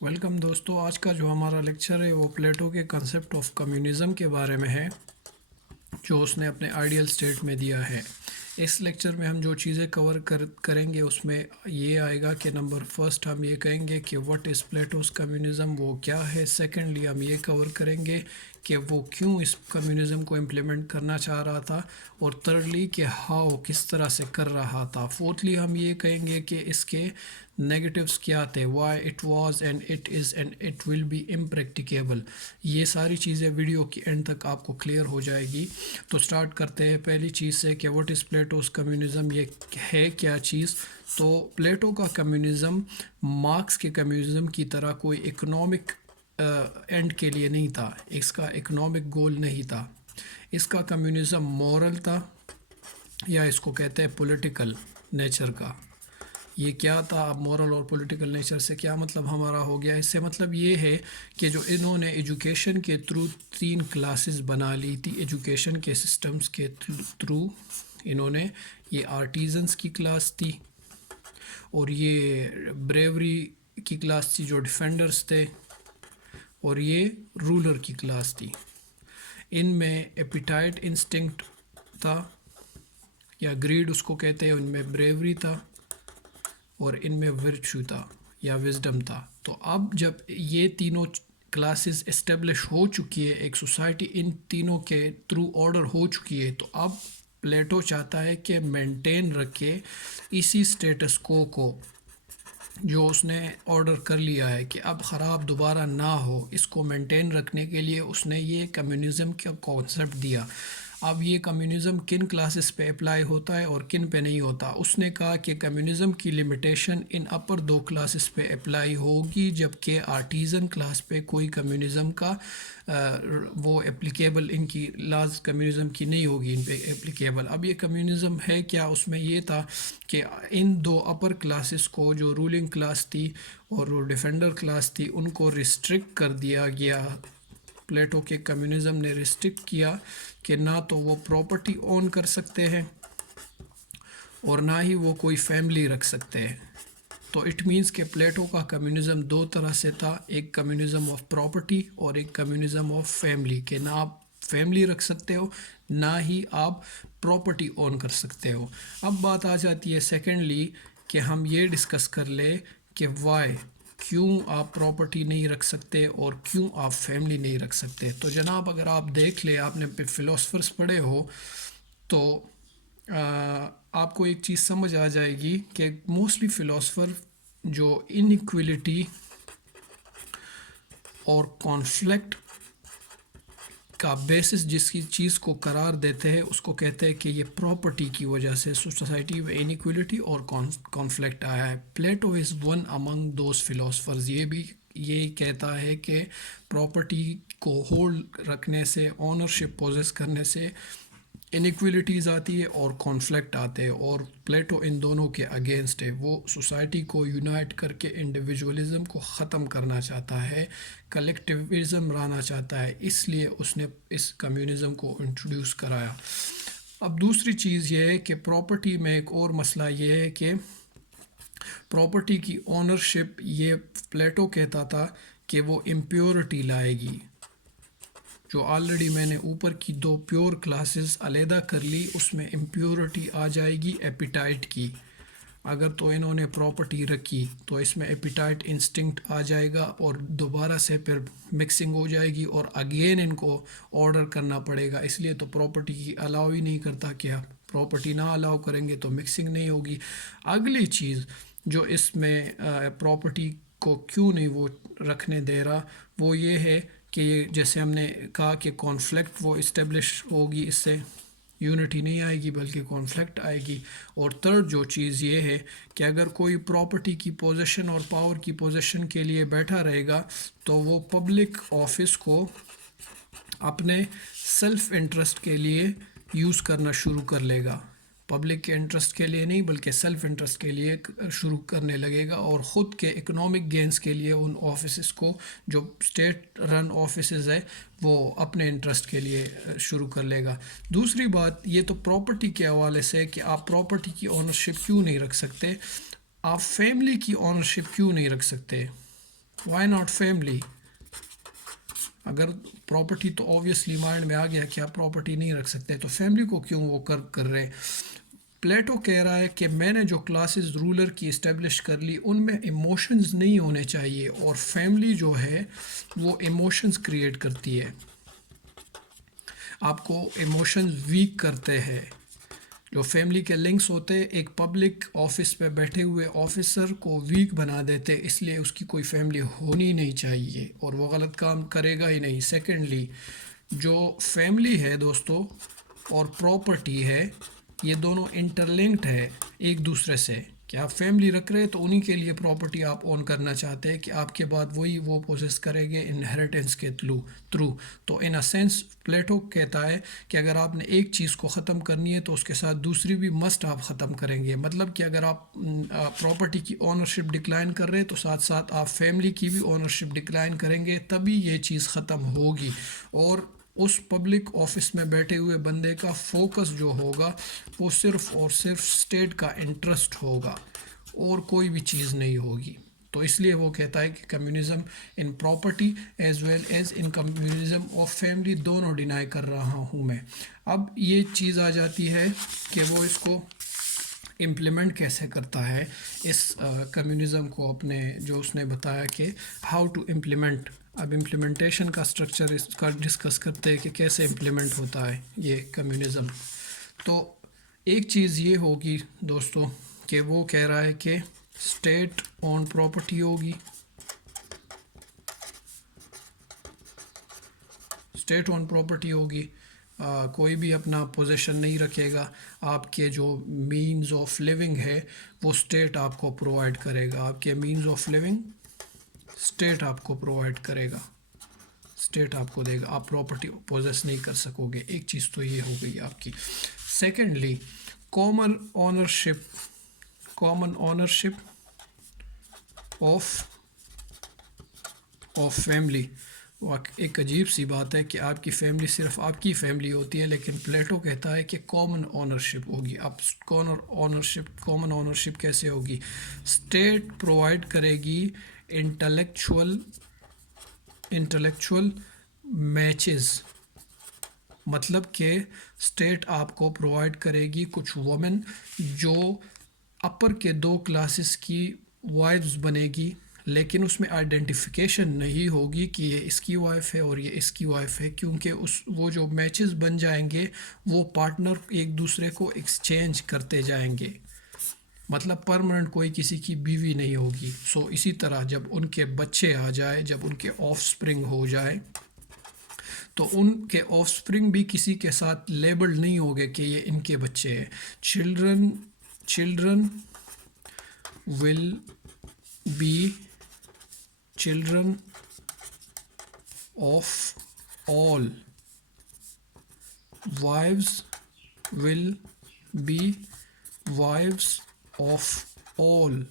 Welcome دوستو، آج کا جو ہمارا لیکچر ہے وہ پلیٹو کے کنسیپٹ آف کمیونزم کے بارے میں ہے جو اس نے اپنے آئیڈیل اسٹیٹ میں دیا ہے۔ اس لیکچر میں ہم جو چیزیں کریں گے اس میں یہ آئے گا کہ نمبر فرسٹ ہم یہ کہیں گے کہ واٹ از پلیٹوز کمیونزم، وہ کیا ہے۔ سیکنڈلی ہم یہ کور کریں گے کہ وہ کیوں اس کمیونزم کو امپلیمنٹ کرنا چاہ رہا تھا، اور تھرڈلی کہ ہاؤ کس طرح سے کر رہا تھا۔ فورتھلی ہم یہ کہیں گے کہ اس کے نیگیٹیوز کیا تھے، why it was and it is and it will be impracticable. یہ ساری چیزیں ویڈیو کی اینڈ تک آپ کو کلیئر ہو جائے گی۔ تو سٹارٹ کرتے ہیں پہلی چیز سے کہ واٹ از پلیٹوز کمیونزم، یہ ہے کیا چیز۔ تو پلیٹو کا کمیونزم مارکس کے کمیونزم کی طرح کوئی اکنامک اینڈ کے لیے نہیں تھا، اس کا اکنامک گول نہیں تھا۔ اس کا کمیونزم مورل تھا، یا اس کو کہتے ہیں پولیٹیکل نیچر کا۔ یہ کیا تھا؟ اب مورل اور پولیٹیکل نیچر سے کیا مطلب ہمارا ہو گیا؟ اس سے مطلب یہ ہے کہ جو انہوں نے ایجوکیشن کے تھرو 3 کلاسز بنا لی تھی، ایجوکیشن کے سسٹمز کے تھرو انہوں نے، یہ آرٹیزنس کی کلاس تھی، اور یہ بریوری کی کلاس تھی جو ڈیفینڈرز تھے، اور یہ رولر کی کلاس تھی۔ ان میں ایپیٹائٹ انسٹنکٹ تھا، یا گریڈ اس کو کہتے ہیں، ان میں بریوری تھا، اور ان میں ورچو تھا یا وزڈم تھا۔ تو اب جب یہ تینوں کلاسز اسٹیبلش ہو چکی ہے، ایک سوسائٹی ان تینوں کے تھرو آرڈر ہو چکی ہے، تو اب پلیٹو چاہتا ہے کہ مینٹین رکھے اسی سٹیٹس کو جو اس نے آرڈر کر لیا ہے، کہ اب خراب دوبارہ نہ ہو۔ اس کو مینٹین رکھنے کے لیے اس نے یہ کمیونزم کا کانسیپٹ دیا۔ اب یہ کمیونزم کن کلاسز پہ اپلائی ہوتا ہے اور کن پہ نہیں ہوتا؟ اس نے کہا کہ کمیونزم کی لمیٹیشن ان اپر 2 کلاسز پہ اپلائی ہوگی، جبکہ آرٹیزن کلاس پہ کوئی کمیونزم کا وہ اپلیکیبل، ان کی لاز کمیونزم کی نہیں ہوگی ان پہ اپلیکیبل۔ اب یہ کمیونزم ہے کیا؟ اس میں یہ تھا کہ ان 2 اپر کلاسز کو، جو رولنگ کلاس تھی اور وہ ڈیفینڈر کلاس تھی، ان کو ریسٹرکٹ کر دیا گیا۔ پلیٹو کے کمیونزم نے ریسٹرکٹ کیا کہ نہ تو وہ پراپرٹی اون کر سکتے ہیں، اور نہ ہی وہ کوئی فیملی رکھ سکتے ہیں۔ تو اٹ مینس کہ پلیٹو کا کمیونزم 2 طرح سے تھا، ایک کمیونزم آف پراپرٹی اور ایک کمیونزم آف فیملی، کہ نہ آپ فیملی رکھ سکتے ہو، نہ ہی آپ پراپرٹی اون کر سکتے ہو۔ اب بات آ جاتی ہے سیکنڈلی کہ ہم یہ ڈسکس کر لیں کہ وائی، کیوں آپ پراپرٹی نہیں رکھ سکتے اور کیوں آپ فیملی نہیں رکھ سکتے۔ تو جناب اگر آپ دیکھ لیں، آپ نے فلاسفرز پڑھے ہو، تو آپ کو ایک چیز سمجھ آ جائے گی کہ موسٹلی فلاسفر جو انیکویلٹی اور کانفلکٹ کا بیسس جس کی چیز کو قرار دیتے ہیں، اس کو کہتے ہیں کہ یہ پراپرٹی کی وجہ سے سوسائٹی میں انیکویلٹی اور کانفلکٹ آیا ہے۔ Plato is one among those philosophers, یہ بھی یہی کہتا ہے کہ پراپرٹی کو ہولڈ رکھنے سے، اونرشپ پوزیس کرنے سے انیکویلٹیز آتی ہے اور کانفلکٹ آتے ہیں، اور پلیٹو ان دونوں کے اگینسٹ ہے۔ وہ سوسائٹی کو یونائٹ کر کے انڈیویجولزم کو ختم کرنا چاہتا ہے، کلیکٹیوزم لانا چاہتا ہے، اس لیے اس نے اس کمیونزم کو انٹروڈیوس کرایا۔ اب دوسری چیز یہ ہے کہ پراپرٹی میں ایک اور مسئلہ یہ ہے کہ پراپرٹی کی اونرشپ، یہ پلیٹو کہتا تھا کہ وہ امپیورٹی لائے گی۔ جو آلریڈی میں نے اوپر کی 2 پیور کلاسز علیحدہ کر لی، اس میں امپیورٹی آ جائے گی ایپیٹائٹ کی۔ اگر تو انہوں نے پراپرٹی رکھی تو اس میں ایپیٹائٹ انسٹنکٹ آ جائے گا، اور دوبارہ سے پھر مکسنگ ہو جائے گی، اور اگین ان کو آرڈر کرنا پڑے گا۔ اس لیے تو پراپرٹی کی الاؤ ہی نہیں کرتا، کہ پراپرٹی نہ الاؤ کریں گے تو مکسنگ نہیں ہوگی۔ اگلی چیز جو اس میں پراپرٹی کو کیوں نہیں وہ رکھنے دے رہا، وہ یہ ہے کہ جیسے ہم نے کہا کہ کانفلکٹ وہ اسٹیبلش ہوگی، اس سے یونٹی نہیں آئے گی بلکہ کانفلکٹ آئے گی۔ اور تھرڈ جو چیز یہ ہے کہ اگر کوئی پراپرٹی کی پوزیشن اور پاور کی پوزیشن کے لیے بیٹھا رہے گا، تو وہ پبلک آفس کو اپنے سیلف انٹرسٹ کے لیے یوز کرنا شروع کر لے گا۔ پبلک کے انٹرسٹ کے لیے نہیں بلکہ سیلف انٹرسٹ کے لیے شروع کرنے لگے گا، اور خود کے اکنامک گینز کے لیے ان آفیسز کو، جو اسٹیٹ رن آفیسز ہے، وہ اپنے انٹرسٹ کے لیے شروع کر لے گا۔ دوسری بات یہ تو پراپرٹی کے حوالے سے کہ آپ پراپرٹی کی اونرشپ کیوں نہیں رکھ سکتے، آپ فیملی کی اونرشپ کیوں نہیں رکھ سکتے۔ Why not family? اگر پراپرٹی تو اوبیسلی مائنڈ میں آ گیا کہ آپ پراپرٹی نہیں رکھ سکتے، تو فیملی کو کیوں وہ کر رہے؟ پلیٹو کہہ رہا ہے کہ میں نے جو کلاسز رولر کی اسٹیبلش کر لی ان میں ایموشنز نہیں ہونے چاہیے، اور فیملی جو ہے وہ ایموشنز کریٹ کرتی ہے، آپ کو ایموشنز ویک کرتے ہیں۔ جو فیملی کے لنکس ہوتے ایک پبلک آفس پہ بیٹھے ہوئے آفیسر کو ویک بنا دیتے، اس لیے اس کی کوئی فیملی ہونی نہیں چاہیے اور وہ غلط کام کرے گا ہی نہیں۔ سیکنڈلی، جو فیملی ہے دوستو اور پراپرٹی ہے، یہ دونوں انٹرلنکڈ ہے ایک دوسرے سے، کہ آپ فیملی رکھ رہے تو انہی کے لیے پراپرٹی آپ اون کرنا چاہتے ہیں کہ آپ کے بعد وہی وہ پوزیس کرے گے انہیریٹنس کے تھرو۔ تو ان اے سینس پلیٹو کہتا ہے کہ اگر آپ نے ایک چیز کو ختم کرنی ہے تو اس کے ساتھ دوسری بھی مسٹ آپ ختم کریں گے، مطلب کہ اگر آپ پراپرٹی کی اونرشپ ڈکلائن کر رہے تو ساتھ ساتھ آپ فیملی کی بھی اونرشپ ڈکلائن کریں گے، تبھی یہ چیز ختم ہوگی، اور اس پبلک آفس میں بیٹھے ہوئے بندے کا فوکس جو ہوگا وہ صرف اور صرف اسٹیٹ کا انٹرسٹ ہوگا اور کوئی بھی چیز نہیں ہوگی۔ تو اس لیے وہ کہتا ہے کہ communism in property as well as in communism of family دونوں ڈینائی کر رہا ہوں میں۔ اب یہ چیز آ جاتی ہے کہ وہ اس کو امپلیمنٹ کیسے کرتا ہے، اس کمیونزم کو اپنے جو اس نے بتایا کہ ہاؤ ٹو امپلیمنٹ۔ اب امپلیمنٹیشن کا سٹرکچر اس کا ڈسکس کرتے ہیں کہ کیسے امپلیمنٹ ہوتا ہے یہ کمیونزم۔ تو ایک چیز یہ ہوگی دوستو کہ وہ کہہ رہا ہے کہ اسٹیٹ اون پراپرٹی ہوگی، اسٹیٹ اون پراپرٹی ہوگی، کوئی بھی اپنا پوزیشن نہیں رکھے گا، آپ کے جو مینز آف لیونگ ہے وہ اسٹیٹ آپ کو پرووائڈ کرے گا، آپ کے مینز آف لیونگ اسٹیٹ آپ کو پرووائڈ کرے گا، اسٹیٹ آپ کو دے گا، آپ پراپرٹی پوزیس نہیں کر سکو گے۔ ایک چیز تو یہ ہو گئی آپ کی۔ Secondly, common ownership of family. ایک عجیب سی بات ہے کہ آپ کی فیملی صرف آپ کی فیملی ہوتی ہے، لیکن پلیٹو کہتا ہے کہ کامن اونرشپ ہوگی۔ اب کامن اونرشپ کیسے ہوگی؟ اسٹیٹ پرووائڈ کرے گی انٹلیکچول میچز، مطلب کہ اسٹیٹ آپ کو پرووائڈ کرے گی کچھ وومن جو اپر کے 2 کلاسز کی وائفز بنے گی، لیکن اس میں آئیڈینٹیفیکیشن نہیں ہوگی کہ یہ اس کی وائف ہے اور یہ اس کی وائف ہے، کیونکہ وہ جو میچز بن جائیں گے وہ پارٹنر ایک دوسرے کو ایکسچینج کرتے جائیں گے، مطلب پرماننٹ کوئی کسی کی بیوی نہیں ہوگی۔ سو اسی طرح جب ان کے بچے آ جائے، جب ان کے آف سپرنگ ہو جائے، تو ان کے آف سپرنگ بھی کسی کے ساتھ لیبلڈ نہیں ہوگے کہ یہ ان کے بچے ہیں۔ Children will be children of all, wives will be wives of all۔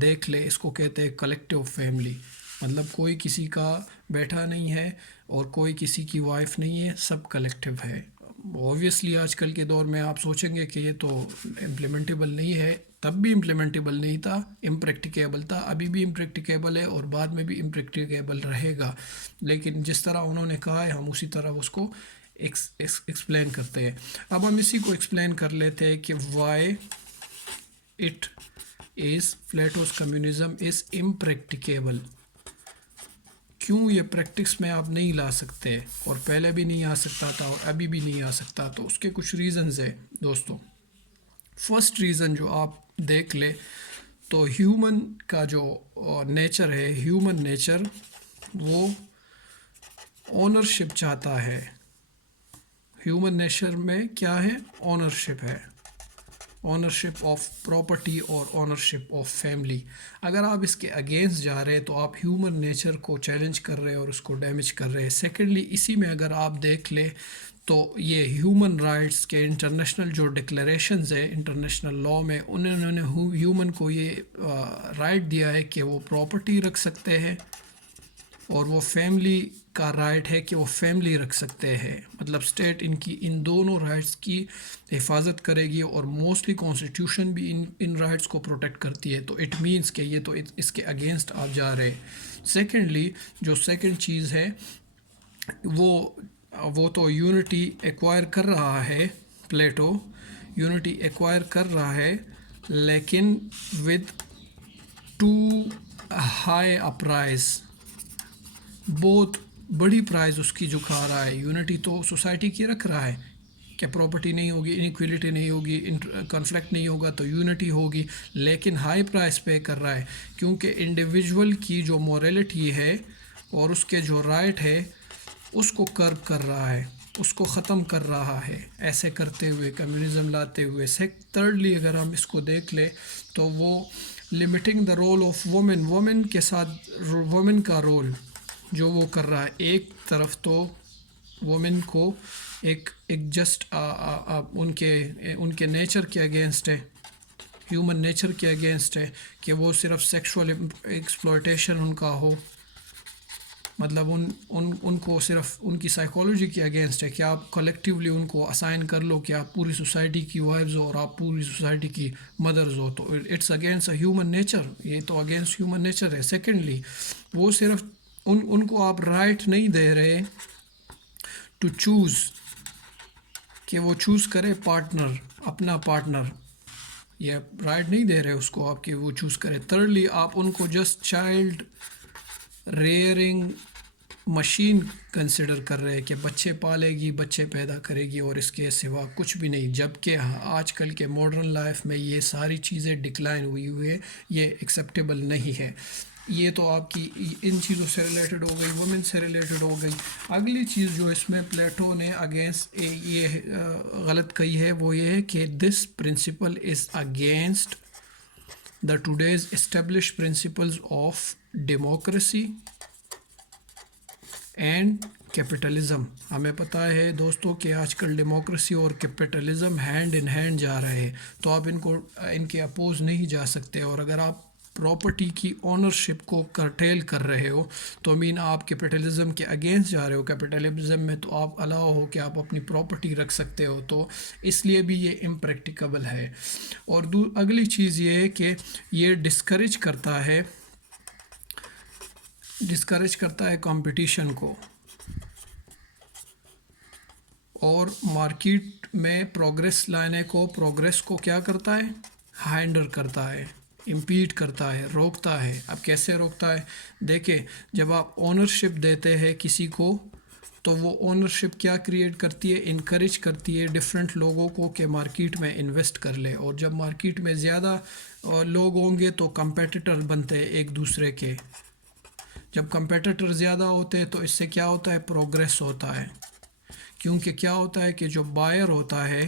دیکھ لے، اس کو کہتے ہیں کلیکٹیو فیملی، مطلب کوئی کسی کا بیٹا نہیں ہے اور کوئی کسی کی وائف نہیں ہے، سب کلیکٹیو ہے۔ اوبویسلی آج کل کے دور میں آپ سوچیں گے کہ یہ تو امپلیمنٹیبل نہیں ہے، تب بھی امپلیمنٹیبل نہیں تھا، امپریکٹیکیبل تھا، ابھی بھی امپریکٹیکیبل ہے اور بعد میں بھی امپریکٹیکیبل رہے گا، لیکن جس طرح انہوں نے کہا ہے ہم اسی طرح اس کو ایکسپلین کرتے ہیں۔ اب ہم اسی کو ایکسپلین کر لیتے ہیں کہ why it is Plato's communism is impracticable, کیوں یہ پریکٹس میں آپ نہیں لا سکتے، اور پہلے بھی نہیں آ سکتا تھا اور ابھی بھی نہیں آ سکتا۔ تو اس کے کچھ ریزنز ہیں دوستوں۔ فرسٹ ریزن جو آپ دیکھ لے تو ہیومن کا جو نیچر ہے، ہیومن نیچر وہ اونرشپ چاہتا ہے۔ ہیومن نیچر میں کیا ہے؟ اونرشپ ہے، اونرشپ آف پراپرٹی اور اونرشپ آف فیملی۔ اگر آپ اس کے اگینسٹ جا رہے تو آپ ہیومن نیچر کو چیلنج کر رہے اور اس کو ڈیمیج کر رہے۔ سیکنڈلی، اسی میں اگر آپ دیکھ لیں تو یہ ہیومن رائٹس کے انٹرنیشنل جو ڈکلیریشنز ہے انٹرنیشنل لاء میں، انہوں نے ہیومن کو یہ رائٹ دیا ہے کہ وہ پراپرٹی رکھ سکتے ہیں اور وہ فیملی کا رائٹ ہے کہ وہ فیملی رکھ سکتے ہیں، مطلب اسٹیٹ ان دونوں رائٹس کی حفاظت کرے گی، اور موسٹلی کانسٹیٹیوشن بھی ان رائٹس کو پروٹیکٹ کرتی ہے، تو اٹ مینس کہ یہ تو اس کے اگینسٹ آپ جا رہے۔ سیکنڈلی جو سیکنڈ چیز ہے وہ تو یونٹی ایکوائر کر رہا ہے، پلیٹو یونٹی ایکوائر کر رہا ہے، لیکن with too high a prize, بہت بڑی پرائز اس کی جو کھا رہا ہے۔ یونٹی تو سوسائٹی کی رکھ رہا ہے کہ پراپرٹی نہیں ہوگی، انیکویلٹی نہیں ہوگی، کنفلکٹ نہیں ہوگا تو یونٹی ہوگی، لیکن ہائی پرائز پے کر رہا ہے، کیونکہ انڈیویژول کی جو موریلٹی ہے اور اس کے جو رائٹ ہے اس کو کرب کر رہا ہے، اس کو ختم کر رہا ہے، ایسے کرتے ہوئے کمیونزم لاتے ہوئے۔ تھرڈلی اگر ہم اس کو دیکھ لیں تو وہ limiting the role of women کے ساتھ وومن کا رول جو وہ کر رہا ہے۔ ایک طرف تو وومن کو ایک جسٹ ان کے نیچر کے اگینسٹ ہے، ہیومن نیچر کے اگینسٹ ہے کہ وہ صرف سیکشول ایکسپلوئٹیشن ان کا ہو، مطلب ان کو صرف ان کی سائیکالوجی کے اگینسٹ ہے کہ آپ کلیکٹیولی ان کو اسائن کر لو کہ آپ پوری سوسائٹی کی وائفز ہو اور آپ پوری سوسائٹی کی مدرز ہو، تو اٹس اگینسٹ ہیومن نیچر، یہ تو اگینسٹ ہیومن نیچر ہے۔ سیکنڈلی وہ صرف ان کو آپ رائٹ نہیں دے رہے ٹو چوز، کہ وہ چوز کرے پارٹنر، اپنا پارٹنر، یہ رائٹ نہیں دے رہے اس کو آپ کہ وہ چوز کرے۔ تھرڈلی آپ ان کو just child rearing machine consider کر رہے کہ بچے پالے گی، بچے پیدا کرے گی، اور اس کے سوا کچھ بھی نہیں، جبکہ آج کل کے ماڈرن لائف میں یہ ساری چیزیں ڈکلائن ہوئی ہے، یہ ایکسیپٹیبل نہیں ہے۔ یہ تو آپ کی ان چیزوں سے ریلیٹڈ ہو گئی، وومن سے ریلیٹڈ ہو گئی۔ اگلی چیز جو اس میں پلیٹو نے اگینسٹ یہ غلط کہی ہے وہ یہ ہے کہ this principle is against the today's establish principles of democracy and capitalism. ہمیں پتہ ہے دوستوں کہ آج کل ڈیموکریسی اور کیپٹلزم ہینڈ ان ہینڈ جا رہے ہیں، تو آپ ان کے اپوز نہیں جا سکتے، اور اگر آپ پراپرٹی کی اونرشپ کو کرٹیل کر رہے ہو تو آپ کیپٹلزم کے اگینسٹ جا رہے ہو۔ کیپٹلزم میں تو آپ الاؤ ہو کہ آپ اپنی پراپرٹی رکھ سکتے ہو، تو اس لیے بھی یہ امپریکٹیکیبل ہے۔ اور اگلی چیز یہ ہے کہ یہ ڈسکریج کرتا ہے کمپٹیشن کو، اور مارکیٹ میں پروگریس کو کیا کرتا ہے، ہینڈر کرتا ہے، امپیڈ کرتا ہے، روکتا ہے۔ اب کیسے روکتا ہے؟ دیکھیں، جب آپ اونرشپ دیتے ہیں کسی کو تو وہ اونرشپ کیا کریٹ کرتی ہے، انکریج کرتی ہے ڈفرینٹ لوگوں کو کہ مارکیٹ میں انویسٹ کر لے، اور جب مارکیٹ میں زیادہ لوگ ہوں گے تو کمپیٹیٹر بنتے ہیں ایک دوسرے کے، جب کمپیٹیٹر زیادہ ہوتے ہیں تو اس سے کیا ہوتا ہے، پروگریس ہوتا ہے، کیونکہ کیا ہوتا ہے کہ جو بائر ہوتا ہے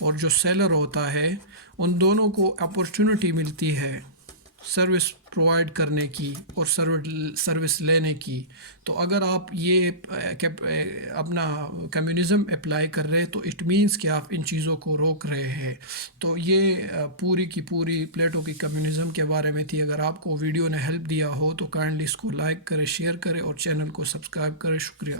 اور جو سیلر ہوتا ہے ان دونوں کو اپورچونٹی ملتی ہے سروس پرووائڈ کرنے کی اور سروس لینے کی۔ تو اگر آپ یہ اپنا کمیونزم اپلائی کر رہے تو اٹ مینس کہ آپ ان چیزوں کو روک رہے ہیں۔ تو یہ پوری کی پوری پلیٹو کی کمیونزم کے بارے میں تھی۔ اگر آپ کو ویڈیو نے ہیلپ دیا ہو تو کائنڈلی اس کو لائک کرے، شیئر کرے اور چینل کو سبسکرائب کرے۔ شکریہ۔